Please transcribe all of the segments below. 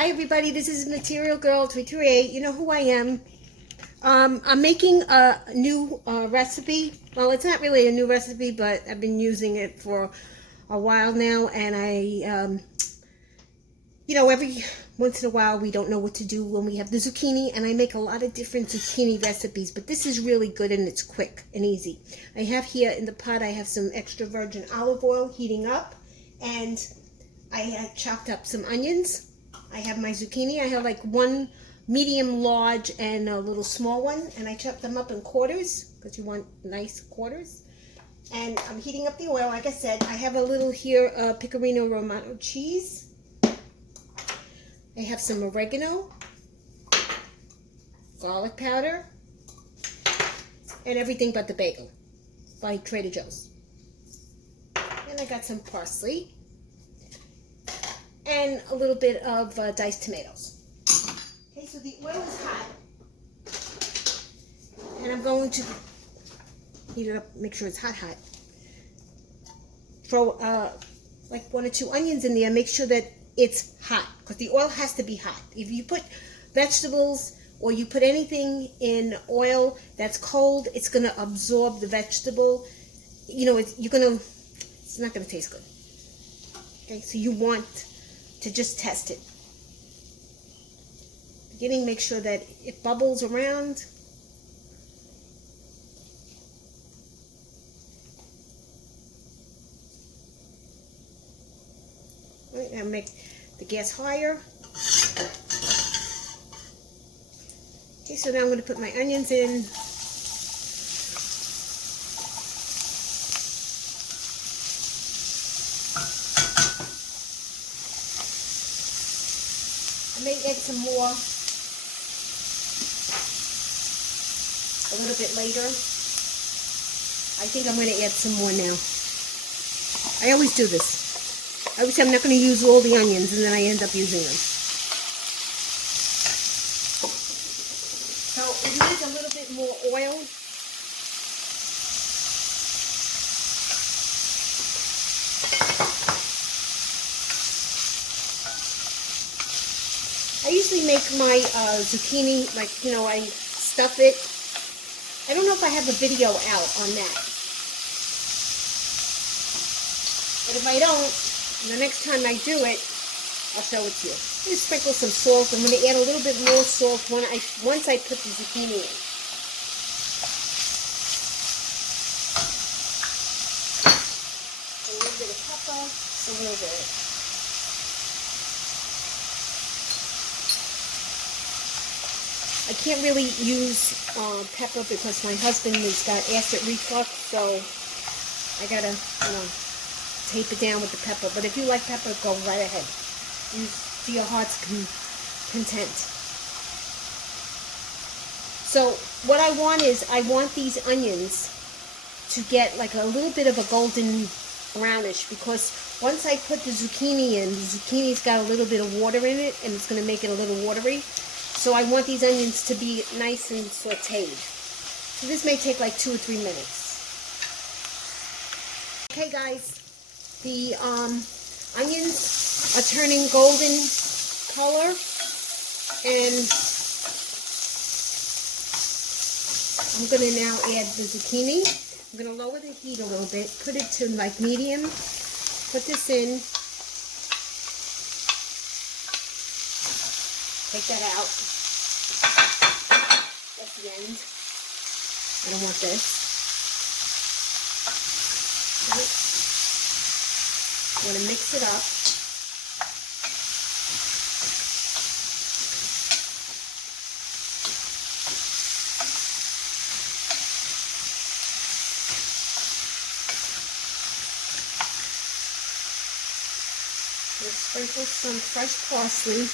Hi everybody, this is Material Girl 338. You know who I am. I'm making a new recipe. Well, it's not really a new recipe, but I've been using it for a while now, and every once in a while we don't know what to do when we have the zucchini, and I make a lot of different zucchini recipes, but this is really good and it's quick and easy. I have here in the pot, I have some extra virgin olive oil heating up, and I had chopped up some onions. I have my zucchini. I have like one medium large and a little small one, and I chopped them up in quarters because you want nice quarters. And I'm heating up the oil. Like I said, I have a little here Pecorino Romano cheese. I have some oregano, garlic powder, and everything but the bagel by Trader Joe's. And I got some parsley and a little bit of diced tomatoes. Okay, so the oil is hot, and I'm going to heat it up, make sure it's hot. Throw like 1 or 2 onions in there, make sure that it's hot, because the oil has to be hot. If you put vegetables or you put anything in oil that's cold, it's going to absorb the vegetable. It's not going to taste good. Okay, so you want to just test it. Beginning, make sure that it bubbles around. Right, now make the gas higher. Okay, so now I'm going to put my onions in. I may add some more a little bit later. I think I'm going to add some more now. I always do this. I always say I'm not going to use all the onions, and then I end up using them. So it needs a little bit more oil. I usually make my zucchini, I stuff it. I don't know if I have a video out on that. But if I don't, the next time I do it, I'll show it to you. I'm going to sprinkle some salt. I'm going to add a little bit more salt once I put the zucchini in. A little bit of pepper, a little bit. I can't really use pepper because my husband has got acid reflux, so I gotta, tape it down with the pepper. But if you like pepper, go right ahead. Use to your heart's content. So what I want is, I want these onions to get like a little bit of a golden brownish, because once I put the zucchini in, the zucchini's got a little bit of water in it, and it's going to make it a little watery. So I want these onions to be nice and sauteed. So this may take like 2 or 3 minutes. Okay guys, the onions are turning golden color, and I'm going to now add the zucchini. I'm going to lower the heat a little bit, put it to like medium, put this in, take that out. That's the end. I don't want this. Right. I'm going to mix it up. Let's sprinkle some fresh parsley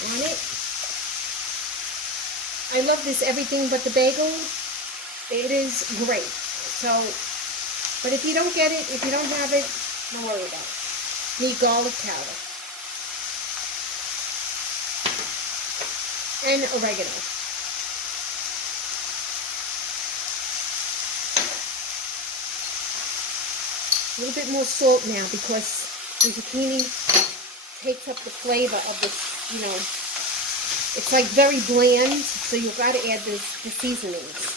on it. I love this everything but the bagel. It is great. So, but if you don't get it, if you don't have it, don't worry about it. Need garlic powder and oregano. A little bit more salt now because the zucchini takes up the flavor of this, you know, it's like very bland, so you've got to add the seasonings.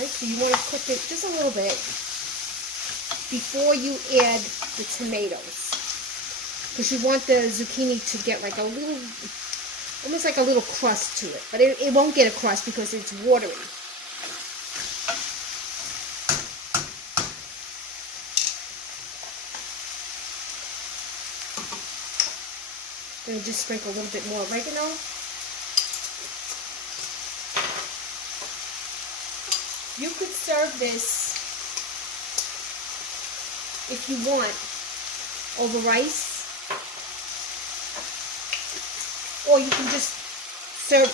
Right, so you want to cook it just a little bit before you add the tomatoes, because you want the zucchini to get like a little, almost like a little crust to it, but it won't get a crust because it's watery. I'm going to just sprinkle a little bit more oregano. You could serve this, if you want, over rice, or you can just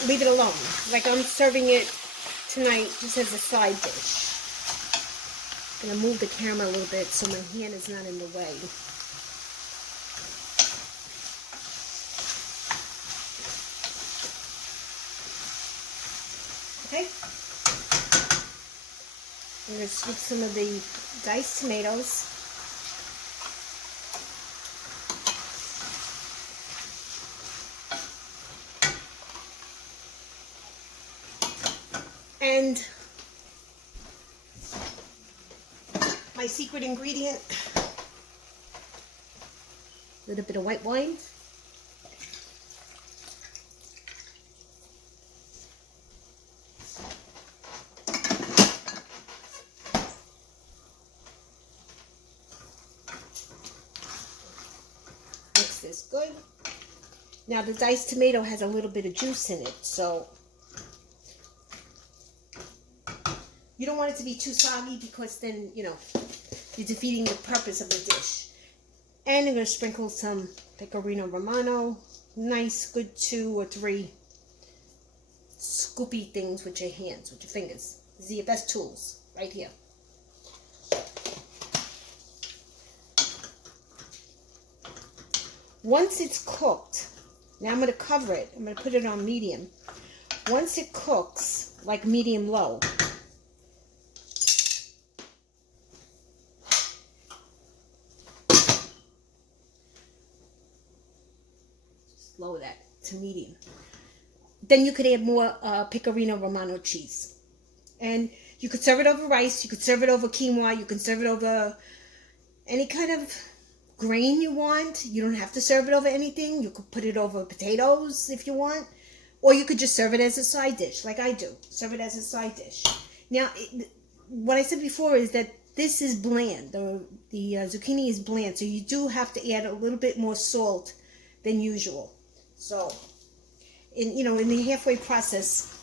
leave it alone. Like I'm serving it tonight just as a side dish. I'm going to move the camera a little bit so my hand is not in the way. Okay. I'm going to scoop some of the diced tomatoes. And my secret ingredient, a little bit of white wine. Mix this good. Now the diced tomato has a little bit of juice in it, so you don't want it to be too soggy because then, you know, you're defeating the purpose of the dish. And I'm going to sprinkle some pecorino romano. Nice, good 2 or 3 scoopy things with your hands, with your fingers. These are your best tools, right here. Once it's cooked, now I'm going to cover it. I'm going to put it on medium. Once it cooks, like medium-low, lower that to medium. Then you could add more pecorino romano cheese. And you could serve it over rice, you could serve it over quinoa, you can serve it over any kind of grain you want. You don't have to serve it over anything. You could put it over potatoes if you want. Or you could just serve it as a side dish, like I do. Serve it as a side dish. Now, what I said before is that this is bland. The zucchini is bland, so you do have to add a little bit more salt than usual. So, in the halfway process,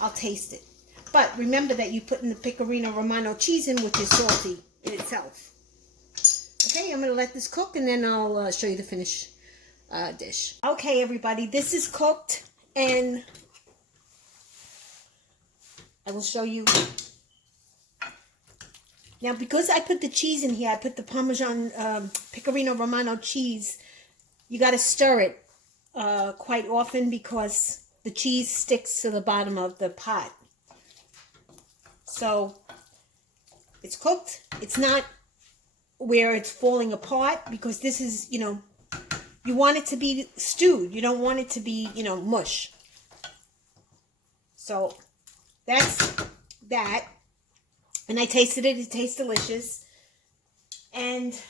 I'll taste it. But remember that you put in the pecorino romano cheese in, which is salty in itself. Okay, I'm going to let this cook, and then I'll show you the finished dish. Okay, everybody, this is cooked, and I will show you. Now, because I put the cheese in here, I put the Parmesan pecorino romano cheese, you got to stir it quite often because the cheese sticks to the bottom of the pot. So it's cooked. It's not where it's falling apart because this is, you want it to be stewed. You don't want it to be, mush. So that's that. And I tasted it. It tastes delicious. And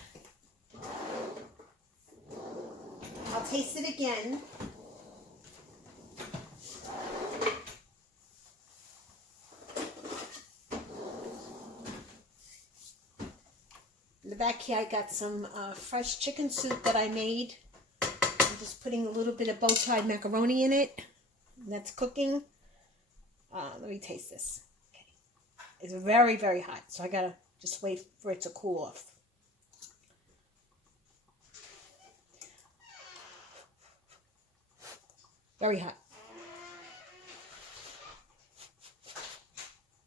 I'll taste it again. In the back here, I got some fresh chicken soup that I made. I'm just putting a little bit of bow-tie macaroni in it. That's cooking. Let me taste this. Okay. It's very, very hot, so I gotta just wait for it to cool off. Very hot.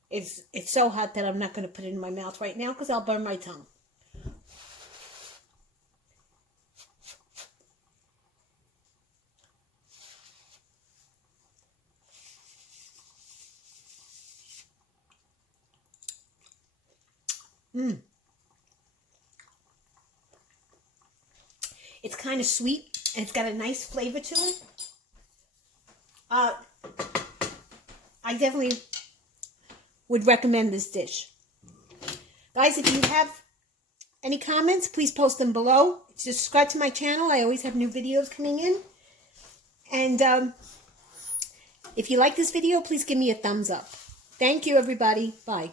It's so hot that I'm not going to put it in my mouth right now because I'll burn my tongue. Mmm. It's kind of sweet, and it's got a nice flavor to it. I definitely would recommend this dish. Guys, if you have any comments, please post them below. Subscribe to my channel. I always have new videos coming in. And if you like this video, please give me a thumbs up. Thank you, everybody. Bye.